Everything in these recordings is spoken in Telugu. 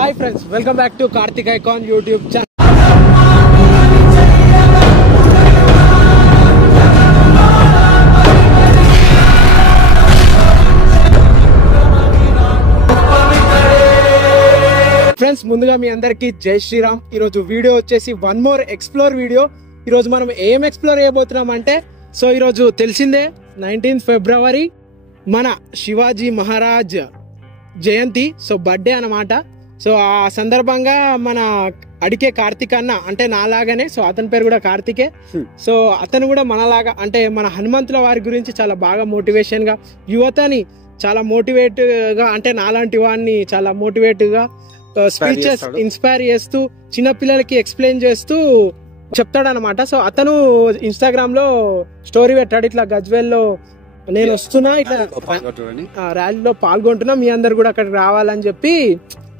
Hi friends, welcome back to Karthik Icon YouTube channel. Friends ముందుగా మీ అందరికి జై శ్రీరామ్. ఈరోజు వీడియో వచ్చేసి వన్ మోర్ ఎక్స్ప్లోర్ వీడియో. ఈరోజు మనం ఏం ఎక్స్ప్లోర్ చేయబోతున్నాం అంటే, సో ఈరోజు తెలిసిందే 19th ఫిబ్రవరి మన శివాజీ మహారాజ్ జయంతి, సో బర్త్డే అన్నమాట. సో ఆ సందర్భంగా మన అడికే కార్తిక్ అన్న అంటే నాలాగానే, సో అతని పేరు కూడా కార్తికే. సో అతను కూడా మనలాగా అంటే మన హనుమంతుల వారి గురించి చాలా బాగా మోటివేషన్ గా యువతని చాలా మోటివేట్ గా అంటే నాలాంటి వాడిని చాలా మోటివేట్ గా స్పీచెస్ ఇన్స్పైర్ చేస్తూ చిన్నపిల్లలకి ఎక్స్ప్లెయిన్ చేస్తూ చెప్తాడనమాట. సో అతను ఇన్స్టాగ్రామ్ లో స్టోరీ పెట్టాడు, ఇట్లా గజ్వేల్లో నేను వస్తున్నా, ఇట్లా ర్యాలీలో పాల్గొంటున్నా, మీ అందరు కూడా అక్కడికి రావాలని చెప్పి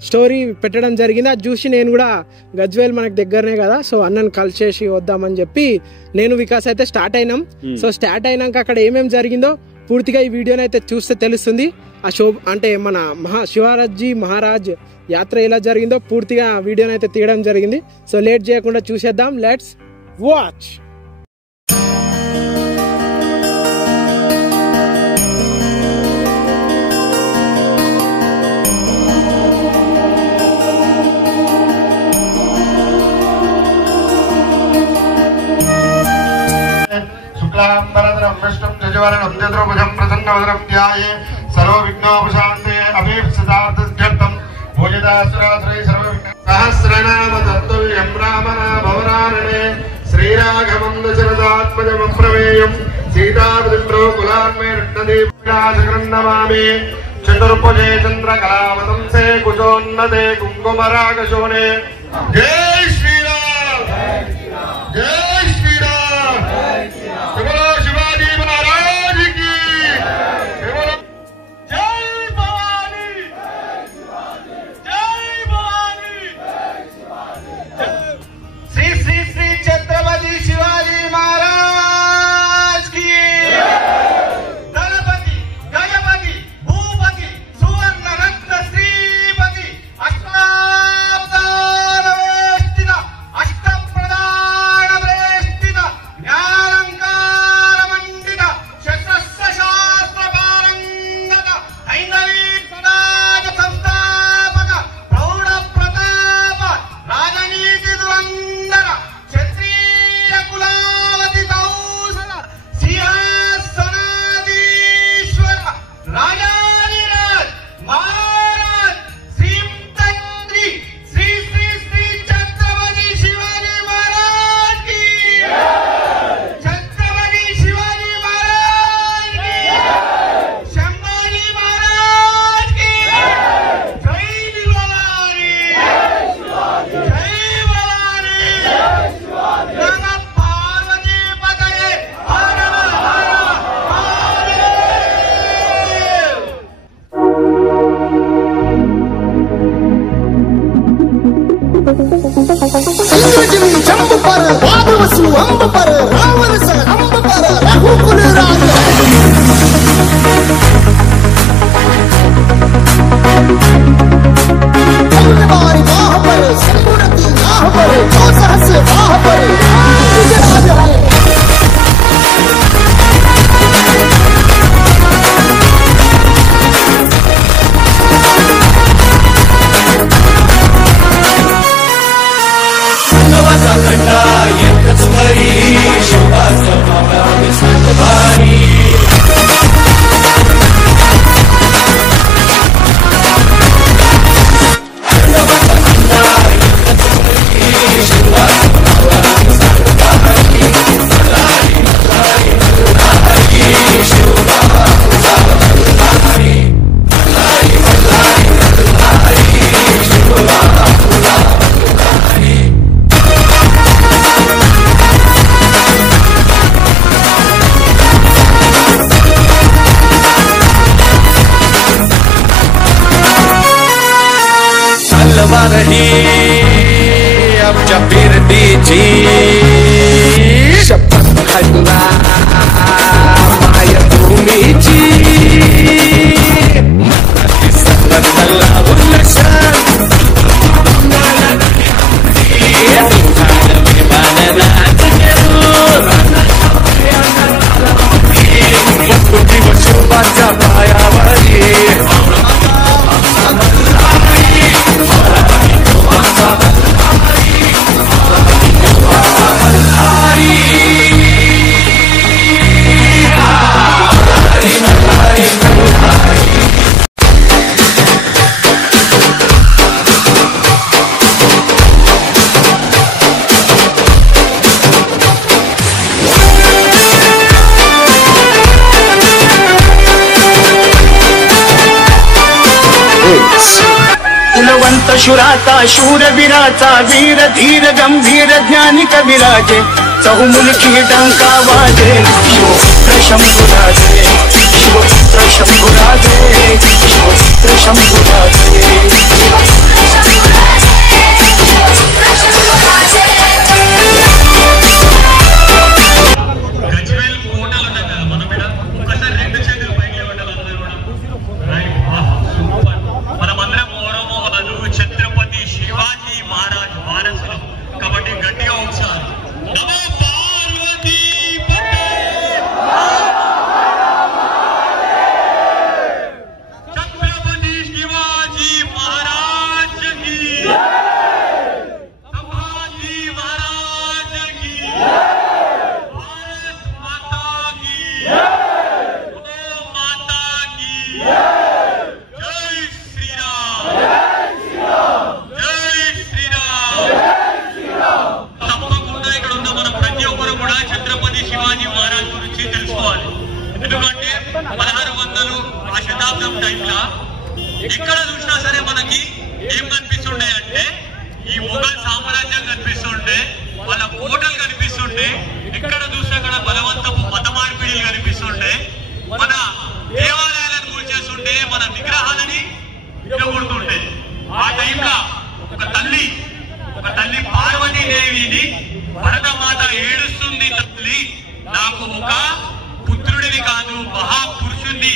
స్టోరీ పెట్టడం జరిగింది. అది చూసి నేను కూడా గజ్వేల్ మనకు దగ్గరనే కదా, సో అన్నను కలిసేసి వద్దామని చెప్పి నేను వికాస్ అయితే స్టార్ట్ అయినాం. సో స్టార్ట్ అయినాక అక్కడ ఏమేమి జరిగిందో పూర్తిగా ఈ వీడియోని అయితే చూస్తే తెలుస్తుంది. ఆ షో అంటే మన శివాజీ మహారాజ్ యాత్ర ఎలా జరిగిందో పూర్తిగా వీడియోని అయితే తీయడం జరిగింది. సో లేట్ చేయకుండా చూసేద్దాం, లెట్స్ వాచ్. शुक्लांबरधरं विष्णुं जयवरणं चतुर्भुजं प्रसन्नवदनं ध्याये सर्वविघ्नोपशान्ते अभीप्सितार्थसिद्ध्यर्थं पूजितासुरासुरै सर्वविघ्न सहस्रनाम तत्तुल्यं रामनामवरानने श्रीराघवं दशरथात्मजमप्रमेयं सीतापतिं कुलान्मे रत्नदीपराजगरं नमामि चतुर्भुजे चन्द्रकलावतंसे कुजोन्नते कुङ्कुमरागशोणे जय श्रीराम जय श्रीराम बोलो शिवाजी महाराज की बोलो जय भवानी जय भवानी श्री श्री श्री छत्रपति शिवाजी महाराज की दलपति गजपति भूपति सुवर्ण रत्न श्रीपति अष्टावतारवेष्टित अष्टप्रधानवेष्टित జ్ఞానంకారమండిత శస్త్రస్య శాస్త్రపారంగత ఐందవీ సదాజ సంస్థాపక ప్రౌఢ ప్రతాప రాజనీతి దురంధర క్షత్రియ కులావతి కౌశల సింహాసనాధీశ్వర రాజాధిరాజ్ మహారాజ్ శ్రీంతంత్రి శ్రీ శ్రీ శ్రీ ఛత్రపతి శివాజీ మహారాజ్ కి छत्रपति शिवाजी महाराज की शंभाजी महाराज की जय भवानी जय भवानी नमः पार्वती पतये हर हर संगजन जंब पर वादवसु अंब पर रावरस अंब पर रघुकुल राज अंगवारी बाह पर संपूर्णति नाह पर जो सहस बाह पर राज है रही अब जब फिर दीजी शपथ खजना माया भूमि जी सल्लल्लाहु अलैहि वसल्लम शूराचा शूरवीराचा वीर धीर गंभीर ज्ञानी कविराजे चहुमुखी डंका वाजे शिवपुत्र शंभुराजे शिवपुत्र शंभुराजे शिवपुत्र शंभुराजे ఎక్కడ చూసినా సరే మనకి ఏం కనిపిస్తుండే అంటే ఈ మొఘల్ సామ్రాజ్యం కనిపిస్తుండే, వాళ్ళ కోటలు కనిపిస్తుండే, ఎక్కడ చూసినా అక్కడ బలవంతపు మత మార్పిడిలు కనిపిస్తుండే, మన దేవాలయాలను కూల్చేస్తుండే, మన విగ్రహాలని విరగొడుతుండే. ఆ టైంలో ఒక తల్లి పార్వతీదేవిని భరతమాత ఏడుస్తుంది, తల్లి నాకు ఒక పుత్రుడిని కాదు మహాపురుషుణ్ణి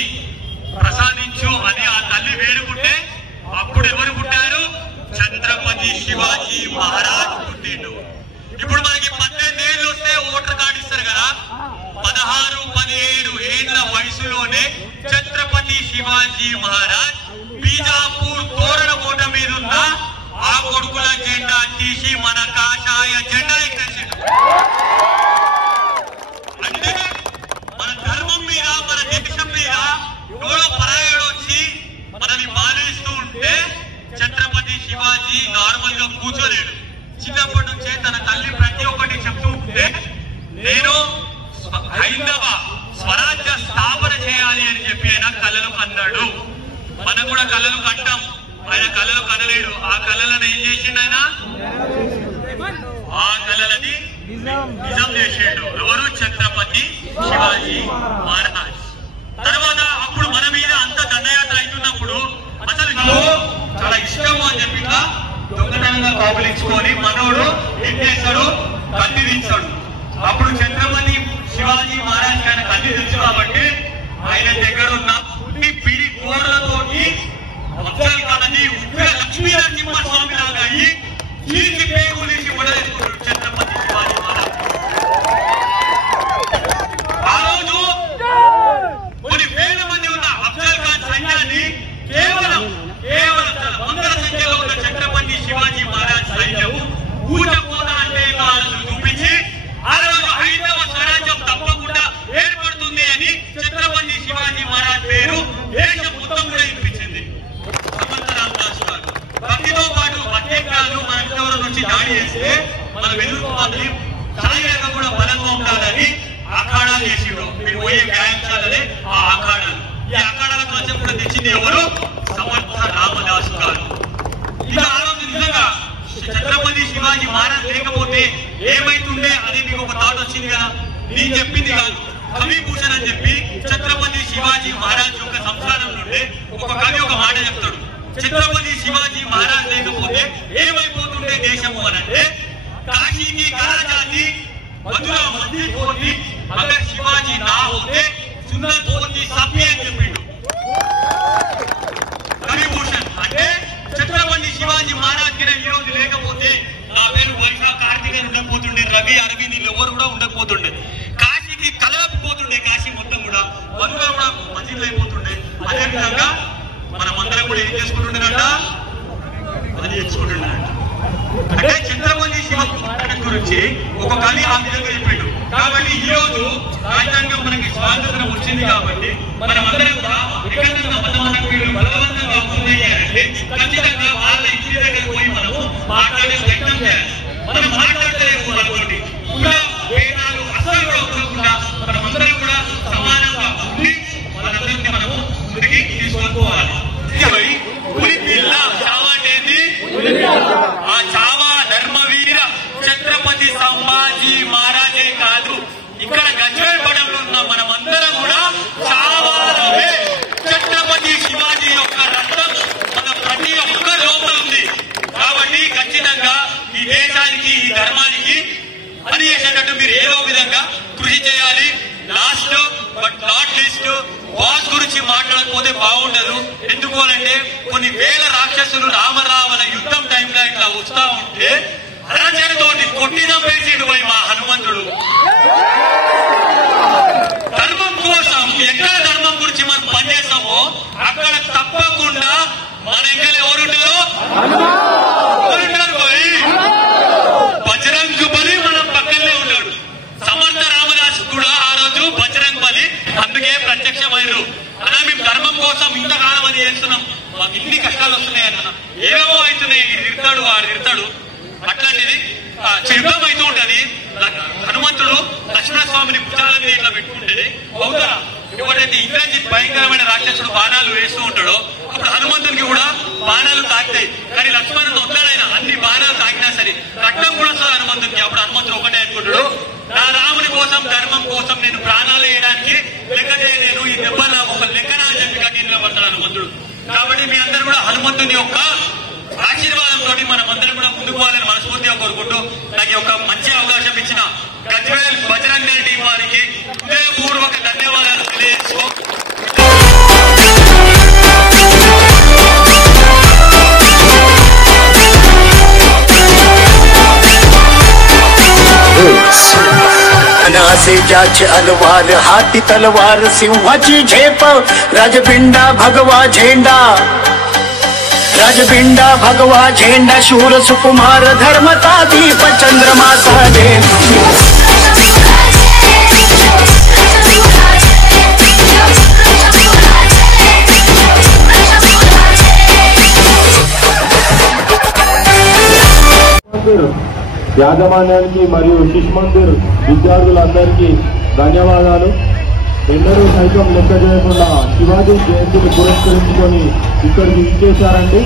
ప్రసాదించు అని ఆ తల్లి వేడుకుంటే అప్పుడు ఎవరు పుట్టారు? ఛత్రపతి శివాజీ మహారాజ్ పుట్టిండు. ఇప్పుడు మనకి 18 ఏళ్ళు వస్తే ఓటర్ కార్డు ఇస్తారు కదా, 16-17 ఏళ్ల వయసులోనే ఛత్రపతి శివాజీ మహారాజ్ బీజాపూర్ తోరణ కోట మీద ఉన్న ఆ కొడుకుల జెండా తీసి మన కాషాయ జెండా ఎక్కేసిండు. అంటే మన ధర్మం మీద, మన దేశం మీద ఎవరో పరాయుడు వచ్చి మనల్ని పాలిస్తూ ఉంటే ఛత్రపతి శివాజీ నార్మల్ గా కూర్చోలేడు. చిన్నప్పటి నుంచే తన తల్లి ప్రతి ఒక్కటి చెప్తూ ఉంటే నేను హైందవ స్వరాజ్య స్థాపన చేయాలి అని చెప్పి ఆయన కలలు కన్నాడు. మనం కూడా కలలు కంటాం, ఆయన కలలు కనలేడు. ఆ కలలను ఏం చేసిండు ఆయన? ఆ కలలని నిజం చేసిండు. ఎవరు? ఛత్రపతి శివాజీ మహారాజ్. తర్వాత అప్పుడు మన మీద అంత దండయాత్ర అవుతున్నప్పుడు అసలు చాలా ఇష్టము అని చెప్పి దొంగతనంగా కౌగులించుకొని మనోడు ఏం చేస్తాడు? కత్తి దించాడు. అప్పుడు ఛత్రపతి శివాజీ మహారాజ్ ఆయన కత్తి తెలుసు కాబట్టి ఆయన దగ్గర ఉన్న పిడి కూరలతోటి అఫ్జల్ ఖాన్ ఉగ్ర లక్ష్మీ నరసింహస్వామి లాగా అయ్యి చీల్చి పేగులేసి పడేసుకున్నాడు ఛత్రపతి శివాజీ మహారాజ్. ఆ రోజు కొన్ని వేల మంది ఉన్న అఫ్జల్ ఖాన్ సైన్యాన్ని కేవలం వందల సంఖ్యలో ఉన్న ఛత్రపతి శివాజీ మహారాజ్ సైన్యం ఊచపోత అంటే చూపించి ఆ రోజు హైందవ స్వరాజ్యం తప్పకుండా ఏర్పడుతుంది అని ఛత్రపతి శివాజీ మహారాజ్ పేరు దేశం మొత్తం కూడా వినిపించింది. భక్తితో పాటు ప్రత్యేకాలు మన ఇంట్లో నుంచి దాడి చేస్తే మనం ఎదుర్కోవాలి, శారీరకంగా కూడా బలంగా ఉండాలని అఖాడాలు చేసిండ్రు. మీరు పోయే వ్యాయామాలనే ఆ అఖాడాలు. ఈ అఖాడాల కాన్సెప్ట్ కూడా తెచ్చింది ఎవరు? సమర్థ రామదాసు గారు. ఇలా ఆ రోజు నిజంగా ఛత్రపతి శివాజీ మహారాజ్ లేకపోతే ఏమైతుండే అని మీకు ఒక థాట్ వచ్చింది కదా. నేను చెప్పింది కాదు, కవి భూషణ్ అని చెప్పి ఛత్రపతి శివాజీ మహారాజ్ యొక్క సంసారం నుండి ఒక కవి ఒక మాట చెప్తాడు. ఛత్రపతి శివాజీ మహారాజ్ లేకపోతే ఏమైపోతుండే దేశము అని అంటే, కాశీకి కళాజాతి మధుర మందిర్ పోతి అగర్ శివాజీ నా హోతే సుందర్ పోతి సభ్య అని చెప్పిండు కవి భూషణ్. అంటే ఛత్రపతి శివాజీ మహారాజ్ కి ఈ రోజు లేకపోతే నా పేరు వైశా కార్తికేయన్ ఉండకపోతుండే, రవి అరవింద్ వీళ్ళు ఎవరు కూడా ఉండకపోతుండే, కాశీకి కలపపోతుండే, కాశీ మొత్తం కూడా మధుర కూడా మందిర్లు అయిపోతుండే. అదేవిధంగా మనమందరం కూడా ఏం చేసుకుంటుండేనంట? అది తెచ్చుకుంటుండేనంట. అంటే ఛత్రపతి శివాజీ మహారాజ్ గురించి ఒక కవి ఆ విధంగా చెప్పిండు. కాబట్టి ఈ రోజు రాజ్యాంగం మనకి స్వాతంత్రం వచ్చింది కాబట్టి మనమందరం కూడా ఎక్కడైనా మతమార్పిడులు బలవంతంగా ఉన్నాయంటే ఖచ్చితంగా వాళ్ళ ఇంటి దగ్గర పోయి మనము మాట్లాడే ప్రయత్నం చేయాలి. మనం మాట్లాడలేము వాళ్ళతోటి. కుల భేదాలు అసలు కూడా ఉండకుండా మనమందరం కూడా సమానంగా ఉండి వాళ్ళందరినీ మనము ముందుకి తీసుకొని పోవాలి. పులి పిల్ల చావంటేంది ఆ చావా ధర్మవీర ఛత్రపతి సంభాజీ మహారాజే కాదు, ఇక్కడ గజ్వేల్ పడంలో ఉన్న మనమందరం కూడా చావాలమే. ఛత్రపతి శివాజీ యొక్క రక్తం మన ప్రతి ఒక్క లోపల ఉంది. కాబట్టి ఖచ్చితంగా ఈ దేశానికి, ఈ ధర్మానికి పని చేసేటట్టు మీరు ఏదో విధంగా కృషి చేయాలి. Last but not least, boss గురించి మాట్లాడకపోతే బాగుండదు. ఎందుకు అంటే కొన్ని వేల రాక్షసులు రామరావణ యుద్ధం టైంలో ఇట్లా వస్తా ఉంటే అరచేతోటి కొట్టిన పేసిడు పోయి మా హనుమంతుడు. ధర్మం కోసం ఎక్కడ ధర్మం గురించి మనం పనిచేస్తామో అక్కడ తప్పకుండా మన ఇంకా ఎవరుంటారో పోయి బజరంగ్ బలి మన పక్కనే ఉన్నాడు. సమర్థ రామదాస్ కూడా ఆ రోజు బజరంగ్ బలి అందుకే ప్రత్యక్షమైరు. అలా మేము ధర్మం కోసం ఇంతకాలం అది చేస్తున్నాం, మాకు ఇన్ని కష్టాలు వస్తున్నాయి అన్న, ఏవేవో అవుతున్నాయి, తిడతాడు వాడు తిడతాడు, అట్లాంటిది యుద్ధం అవుతూ ఉంటది. హనుమంతుడు లక్ష్మణస్వామిని భుజాలని ఇట్లా పెట్టుకుంటేది అవుతారా. ఎవరైతే ఇంద్రజిత్ భయంకరమైన రాక్షసుడు బాణాలు వేస్తూ ఉంటాడో అప్పుడు హనుమంతునికి కూడా బాణాలు తాకుతాయి. కానీ లక్ష్మణుడు వద్దాడైనా అన్ని బాణాలు తాకినా సరే రక్తం కూడా వస్తుంది హనుమంతునికి. అప్పుడు హనుమంతుడు ఒకటే అనుకుంటాడు, నా రాముని కోసం ధర్మం కోసం నేను ప్రాణాలు వేయడానికి లెక్క చేయలేను, ఈ దెబ్బ నాకు ఒక లెక్కన అని చెప్పి కఠినంగా పడతాడు హనుమంతుడు. కాబట్టి మీ అందరూ కూడా హనుమంతుని యొక్క ఆశీర్వాదంతో మనం అందరం కూడా ముందుకు పోవాలని మనస్ఫూర్తిగా కోరుకుంటూ నాకు ఒక మంచి అవకాశం ఇచ్చిన గజ్వేల్ బజరంగ్ దళ్ టీం వారికి హృదయపూర్వక ధన్యవాదాలు తెలియజేస్తూ से जाच अलवार हाथी तलवार सिंहाची झेप राजबिंडा भगवा झेंडा राजबिंडा भगवा झेंडा शूर सुकुमार धर्मता दीप चंद्रमा साजे యాజమాన్యానికి మరియు శిశు మందిర్ విద్యార్థులందరికీ ధన్యవాదాలు. ఎన్నడూ సైతం లెక్క చేయకుండా శివాజీ జయంతిని పురస్కరించుకొని ఇక్కడికి ఇచ్చేశారండి.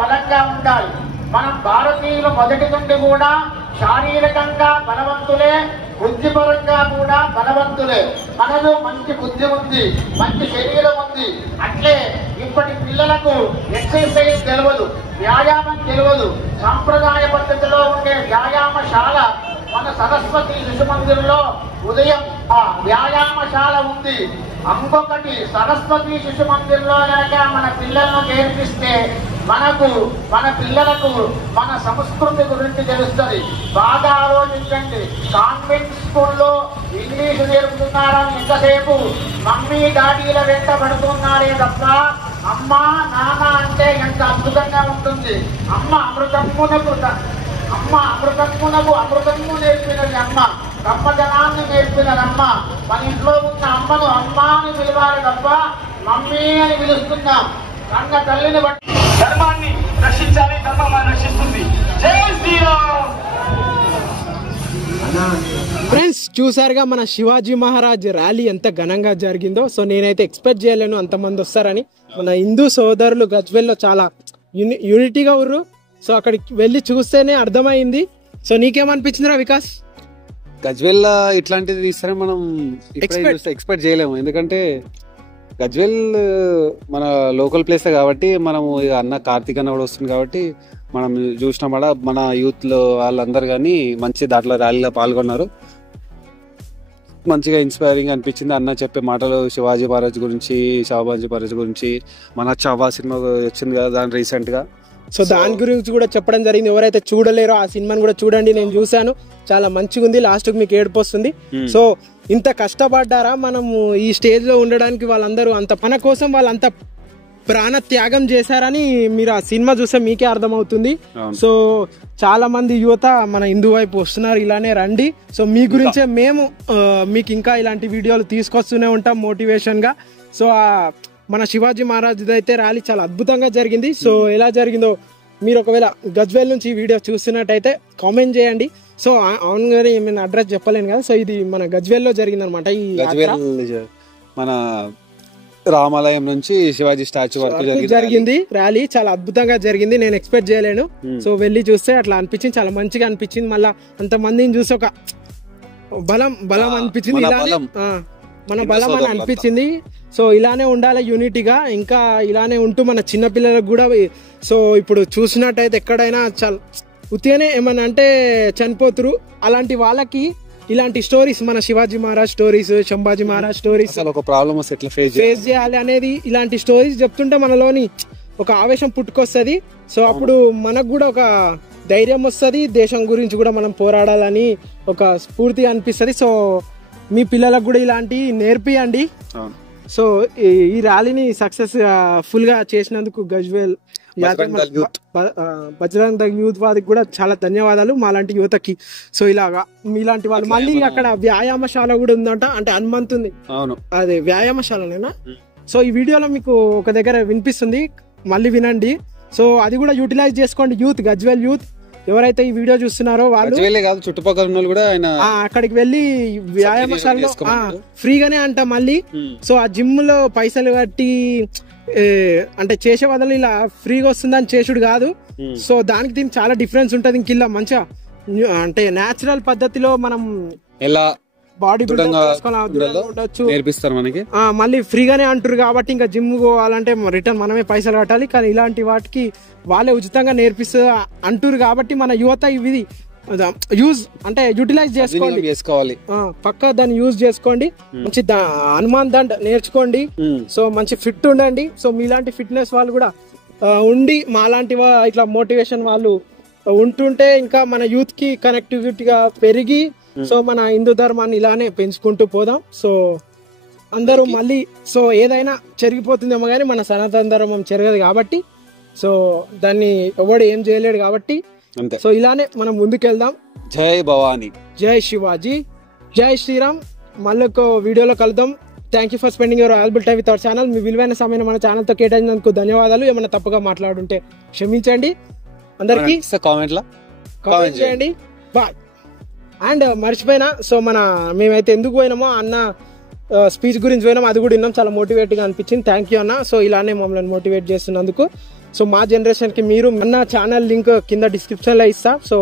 బలంగా ఉండాలి. మనం భారతీయులు మొదటి నుండి కూడా శారీరకంగా బలవంతులే, బుద్ధిపరంగా కూడా బలవంతులే. మనలో మంచి బుద్ధి ఉంది, మంచి శరీరం ఉంది. అట్లే ఇప్పటి పిల్లలకు ఎక్సర్సైజ్ తెలియదు, వ్యాయామం తెలియదు. సాంప్రదాయ పద్ధతిలో ఉండే వ్యాయామశాల మన సరస్వతి శిశు మందిరంలో ఉదయం ఆ వ్యాయామశాల ఉంది. ఇంకొకటి సరస్వతి శిశు మందిరంలో కనుక మన పిల్లలను నేర్పిస్తే మన పిల్లలకు మన సంస్కృతి గురించి తెలుస్తుంది. బాగా ఆలోచించండి. కాన్వెంట్ స్కూల్లో ఇంగ్లీషు నేర్పుతున్నారని ఎంతసేపు మమ్మీ డాడీల వెంట పడుతున్నారే తప్ప అమ్మ నాన్న అంటే ఎంత అద్భుతంగా ఉంటుంది. అమ్మ అమృతమునకు నేర్పినది అమ్మ, గొప్పతనాన్ని నేర్పినది అమ్మ. మన ఇంట్లో ఉన్న అమ్మను అమ్మ అని పిలవాలి తప్ప మమ్మీ అని పిలుస్తున్నాం. కన్న తల్లిని బట్టి ధర్మాన్ని రక్షించాలి, ధర్మం రక్షిస్తుంది. జై శ్రీరామ్. ఫ్రెండ్స్ చూసారుగా మన శివాజీ మహారాజ్ ర్యాలీ ఎంత ఘనంగా జరిగిందో. సో నేనైతే ఎక్స్పెక్ట్ చేయలేను అంతమంది వస్తారని. మన హిందూ సోదరులు గజ్వేల్లో చాలా యూనిటీగా ఉర్రు. సో అక్కడికి వెళ్ళి చూస్తేనే అర్థమైంది. సో నీకేమనిపించిందిరా వికాస్? గజ్వేల్ ఇట్లాంటిది తీస్తారని మనం ఎక్స్పెక్ట్ చేయలేము. ఎందుకంటే గజ్వేల్ మన లోకల్ ప్లేస్ కాబట్టి మనము ఇక అన్న కార్తీక్ అన్న కూడా వస్తుంది కాబట్టి మనం చూసినామడ మన యూత్ లో వాళ్ళందరూ కానీ మంచి దాంట్లో ర్యాలీలో పాల్గొన్నారు. మంచిగా ఇన్స్పైరింగ్ అనిపించింది అన్న చెప్పే మాటలు. శివాజీ మహారాజ్ గురించి, షాబాజీ మహారాజ్ గురించి, మన చావా సినిమా వచ్చింది కదా దాని రీసెంట్ గా. సో దాని గురించి కూడా చెప్పడం జరిగింది. ఎవరైతే చూడలేరో ఆ సినిమాని కూడా చూడండి. నేను చూశాను, చాలా మంచిగా ఉంది. లాస్ట్ కి మీకు ఏడుపు వస్తుంది. సో ఇంత కష్టపడ్డారా మనము ఈ స్టేజ్ లో ఉండడానికి? వాళ్ళందరూ అంత మన కోసం వాళ్ళంత ప్రాణ త్యాగం చేశారని మీరు ఆ సినిమా చూస్తే మీకే అర్థమవుతుంది. సో చాలా మంది యువత మన హిందూ వైపు వస్తున్నారు. ఇలానే రండి. సో మీ గురించే మేము మీకు ఇంకా ఇలాంటి వీడియోలు తీసుకొస్తూనే ఉంటాం మోటివేషన్ గా. సో మన శివాజీ మహారాజ్ అయితే ర్యాలీ చాలా అద్భుతంగా జరిగింది. సో ఎలా జరిగిందో మీరు ఒకవేళ గజ్వేల్ నుంచి ఈ వీడియో చూస్తున్నట్టయితే కామెంట్ చేయండి. సో అవునుగానే ఏమైనా అడ్రస్ చెప్పలేను కదా. సో ఇది మన గజ్వేల్లో జరిగింది అనమాట. ఈ మన రామాలయం నుంచి శివాజీ స్టాచ్యూ వరకు జరిగింది ర్యాలీ. చాలా అద్భుతంగా జరిగింది, నేను ఎక్స్పెక్ట్ చేయలేను. సో వెళ్ళి చూస్తే అట్లా అనిపించింది, చాలా మంచిగా అనిపించింది. మళ్ళా అంత మందిని చూసి ఒక బలం అనిపించింది, మన బలం అని అనిపించింది. సో ఇలానే ఉండాలి యూనిటీగా, ఇంకా ఇలానే ఉంటూ మన చిన్న పిల్లలకు కూడా. సో ఇప్పుడు చూసినట్టయితే ఎక్కడైనా చాలా ఉత్తిగానే ఏమన్నా అంటే చనిపోతురు, అలాంటి వాళ్ళకి ఇలాంటి స్టోరీస్, మన శివాజీ మహారాజ్ స్టోరీస్, సంభాజీ మహారాజ్ స్టోరీస్, ఒక ప్రాబ్లమ్ వస్తే ఎట్లా ఫేస్ చేయాలి అనేది ఇలాంటి స్టోరీస్ చెప్తుంటే మనలోని ఒక ఆవేశం పుట్టుకొస్తుంది. సో అప్పుడు మనకు కూడా ఒక ధైర్యం వస్తుంది, దేశం గురించి కూడా మనం పోరాడాలని ఒక స్ఫూర్తి అనిపిస్తుంది. సో మీ పిల్లలకు కూడా ఇలాంటివి నేర్పియండి. సో ఈ ర్యాలీని సక్సెస్ ఫుల్ గా చేసినందుకు గజ్వేల్ బజరంగ్ దళ్ యూత్ వారికి కూడా చాలా ధన్యవాదాలు, మాలాంటి యువతకి. సో ఇలాగా మీలాంటి వాళ్ళు మళ్ళీ అక్కడ వ్యాయామశాల కూడా ఉందంట, అంటే హనుమంత్ ఉంది, అదే వ్యాయామశాలనేనా. సో ఈ వీడియోలో మీకు ఒక దగ్గర వినిపిస్తుంది, మళ్ళీ వినండి. సో అది కూడా యూటిలైజ్ చేసుకోండి యూత్, గజ్వేల్ యూత్ ఎవరైతే ఈ వీడియో చూస్తున్నారో వాళ్ళు చుట్టుపక్కల ఉన్న కూడా అక్కడికి వెళ్ళి వ్యాయామశాలలో ఫ్రీగానే అంట మళ్ళీ. సో ఆ జిమ్ లో పైసలు కట్టి అంటే చేసే వదలు ఇలా ఫ్రీగా వస్తుందని చేసుడు కాదు. సో దానికి దీనికి చాలా డిఫరెన్స్ ఉంటది. ఇంక ఇలా మంచిగా అంటే నేచురల్ పద్ధతిలో మనం ఎలా బాడీ ఉండొచ్చు నేర్పిస్తారు మనకి. మళ్ళీ ఫ్రీగానే అంటారు కాబట్టి ఇంకా జిమ్ పోవాలంటే రిటర్న్ మనమే పైసలు కట్టాలి. కానీ ఇలాంటి వాటికి వాళ్ళే ఉచితంగా నేర్పిస్తారు అంటారు కాబట్టి మన యువత ఇవి యూజ్ అంటే యూటిలైజ్ చేసుకోవాలి, పక్కా దాన్ని యూజ్ చేసుకోండి. మంచి హనుమాన్ దండ్ నేర్చుకోండి. సో మంచి ఫిట్ ఉండండి. సో మీలాంటి ఫిట్నెస్ వాళ్ళు కూడా ఉండి మాలాంటి ఇట్లా మోటివేషన్ వాళ్ళు ఉంటుంటే ఇంకా మన యూత్ కి కనెక్టివిటీగా పెరిగి సో మన హిందూ ధర్మాన్ని ఇలానే పెంచుకుంటూ పోదాం. సో అందరూ మళ్ళీ సో ఏదైనా చెరిగిపోతుందేమో కానీ మన సనాతన ధర్మం చెరగదు కాబట్టి, సో దాన్ని ఎవడు ఏం చేయలేడు కాబట్టి సో ఇలానే మనం ముందుకెళ్దాం. జై భవానీ, జై శివాజీ, జై శ్రీరామ్. మళ్ళీ ఒక వీడియోలో కలుద్దాం. Thank you for spending your valuable time with our channel. మీ విలువైన సమయం మన ఛానల్తో కేటాయించినందుకు ధన్యవాదాలు. ఏమైనా తప్పుగా మాట్లాడుంటే క్షమించండి. అందరికి కామెంట్ చేయండి. బాయ్. అండ్ మర్చిపోయినా, సో మేమైతే ఎందుకు పోయినామో అన్న స్పీచ్ గురించి పోయినాం, అది కూడా విన్నాం, చాలా మోటివేట్గా అనిపించింది. థ్యాంక్ యూ అన్న. సో ఇలానే మమ్మల్ని మోటివేట్ చేస్తున్నందుకు. సో మా జనరేషన్కి మీరు అన్న ఛానల్ లింక్ కింద డిస్క్రిప్షన్లో ఇస్తా. సో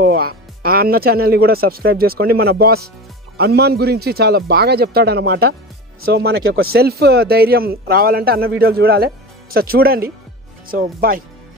ఆ అన్న ఛానల్ని కూడా సబ్స్క్రైబ్ చేసుకోండి. మన బాస్ హనుమాన్ గురించి చాలా బాగా చెప్తాడు అనమాట. సో మనకి ఒక సెల్ఫ్ ధైర్యం రావాలంటే అన్న వీడియోలు చూడాలి. సో చూడండి. So bye.